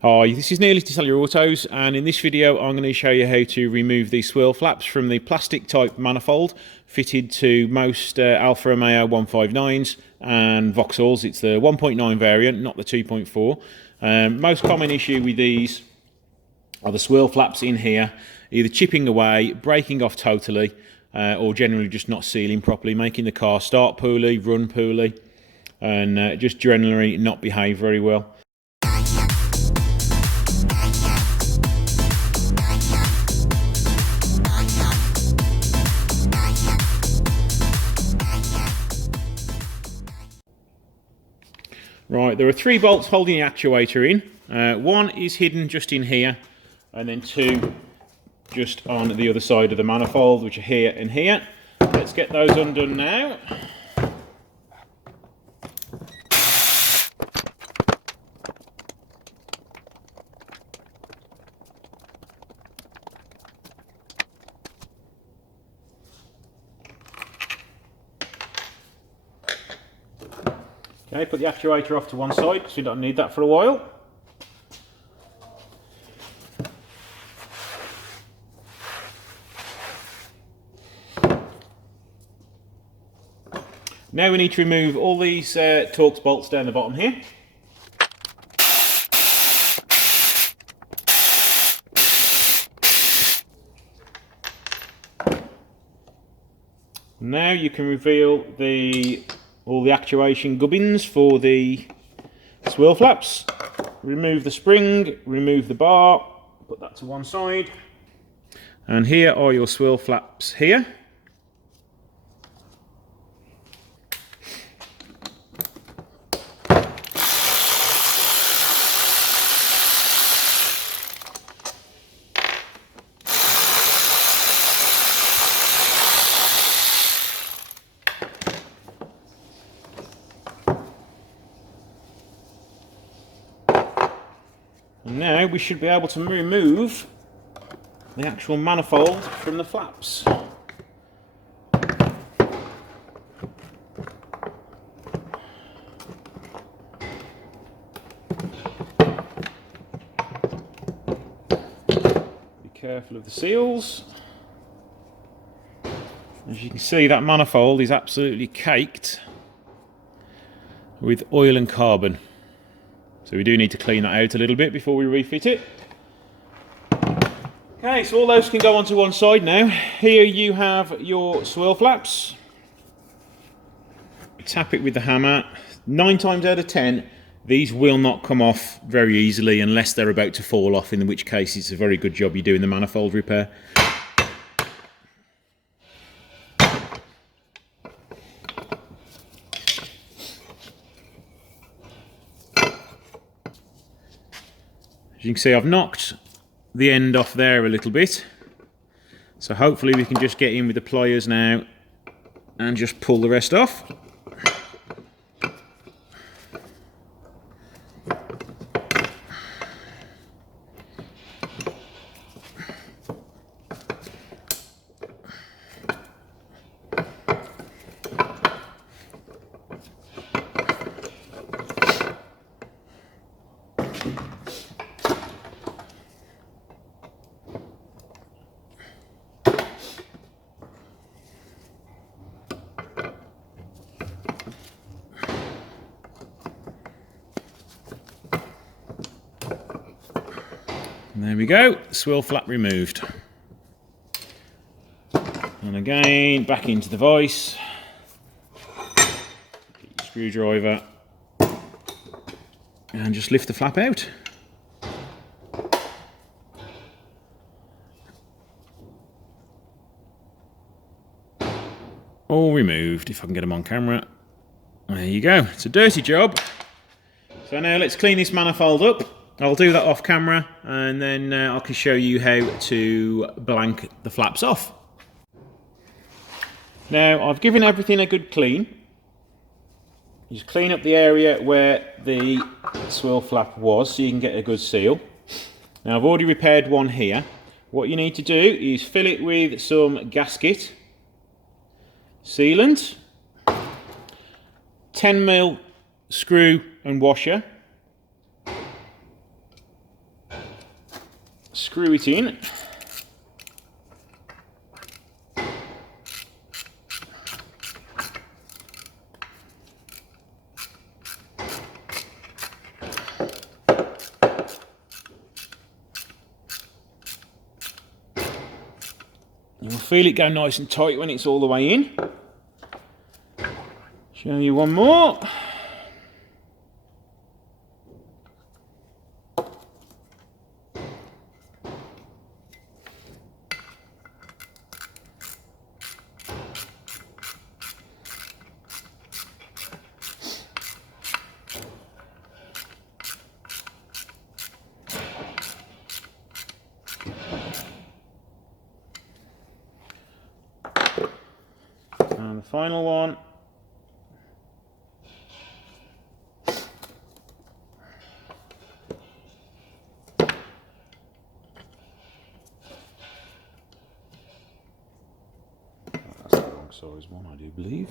Hi, this is Neil at Italia Autos, and in this video I'm going to show you how to remove the swirl flaps from the plastic type manifold fitted to most Alfa Romeo 159s and Vauxhalls. It's the 1.9 variant, not the 2.4. Most common issue with these are the swirl flaps in here, either chipping away, breaking off totally, or generally just not sealing properly, making the car start poorly, run poorly, and just generally not behave very well. Right, there are 3 bolts holding the actuator in. One is hidden just in here, and then 2 just on the other side of the manifold, which are here and here. Let's get those undone now. Okay, put the actuator off to one side because we don't need that for a while. Now we need to remove all these Torx bolts down the bottom here. Now you can reveal all the actuation gubbins for the swirl flaps. Remove the spring, remove the bar, put that to one side. And here are your swirl flaps here. Now we should be able to remove the actual manifold from the flaps. Be careful of the seals. As you can see, that manifold is absolutely caked with oil and carbon. So we do need to clean that out a little bit before we refit it. Okay, so all those can go onto one side now. Here you have your swirl flaps. Tap it with the hammer. 9 times out of 10, these will not come off very easily unless they're about to fall off, in which case it's a very good job you're doing the manifold repair. As you can see, I've knocked the end off there a little bit, so hopefully we can just get in with the pliers now and just pull the rest off. And there we go, swirl flap removed. And again, back into the vise. Get your screwdriver and just lift the flap out. All removed, if I can get them on camera. There you go, it's a dirty job. So now let's clean this manifold up. I'll do that off camera, and then I can show you how to blank the flaps off. Now I've given everything a good clean. Just clean up the area where the swirl flap was so you can get a good seal. Now I've already repaired one here. What you need to do is fill it with some gasket, sealant, 10mm screw and washer, screw it in. You'll feel it go nice and tight when it's all the way in. Show you one more. And the final one. That's the wrong size one, I do believe.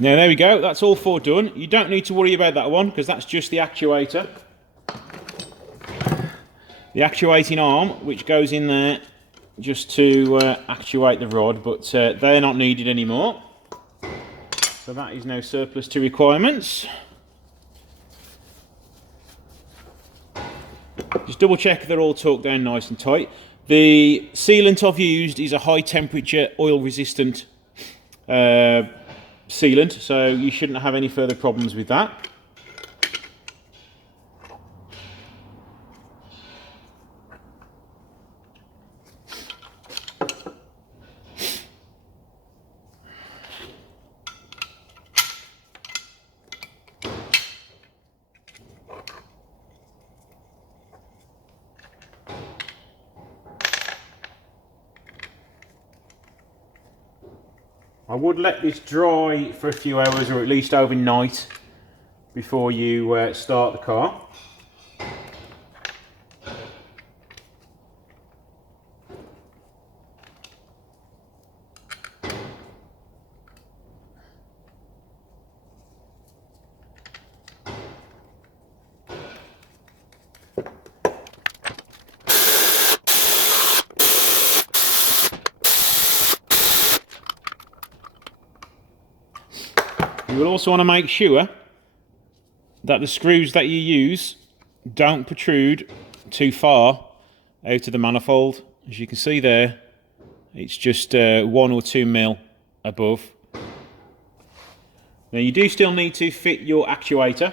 Now there we go, that's all four done. You don't need to worry about that one because that's just the actuator. The actuating arm, which goes in there just to actuate the rod, but they're not needed anymore. So that is now surplus to requirements. Just double check they're all torqued down nice and tight. The sealant I've used is a high temperature oil resistant sealant, so you shouldn't have any further problems with that. I would let this dry for a few hours or at least overnight before you start the car. You will also want to make sure that the screws that you use don't protrude too far out of the manifold. As you can see there, it's just 1 or 2 mil above. Now you do still need to fit your actuator,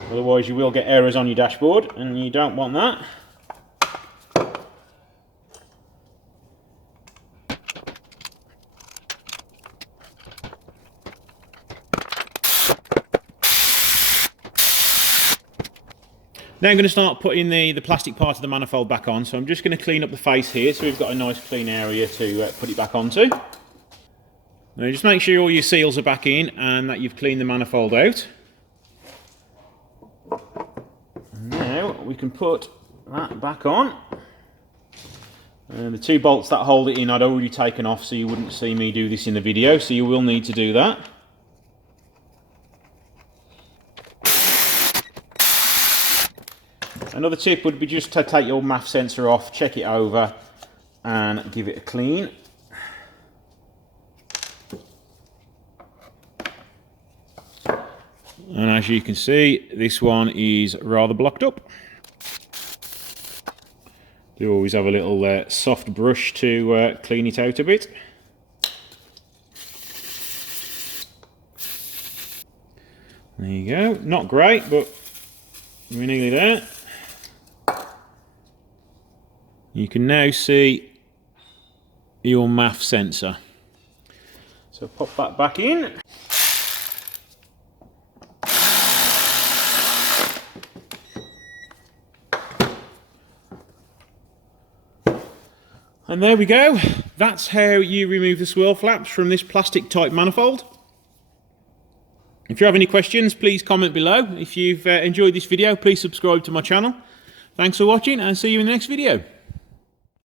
otherwise you will get errors on your dashboard and you don't want that. Now I'm going to start putting the plastic part of the manifold back on, so I'm just going to clean up the face here so we've got a nice clean area to put it back onto. Now just make sure all your seals are back in and that you've cleaned the manifold out. Now we can put that back on. And the 2 bolts that hold it in I'd already taken off, so you wouldn't see me do this in the video, so you will need to do that. Another tip would be just to take your MAF sensor off, check it over and give it a clean. And as you can see, this one is rather blocked up. You always have a little soft brush to clean it out a bit. There you go, not great, but we're nearly there. You can now see your MAF sensor. So pop that back in. And there we go. That's how you remove the swirl flaps from this plastic type manifold. If you have any questions, please comment below. If you've enjoyed this video, please subscribe to my channel. Thanks for watching, and see you in the next video.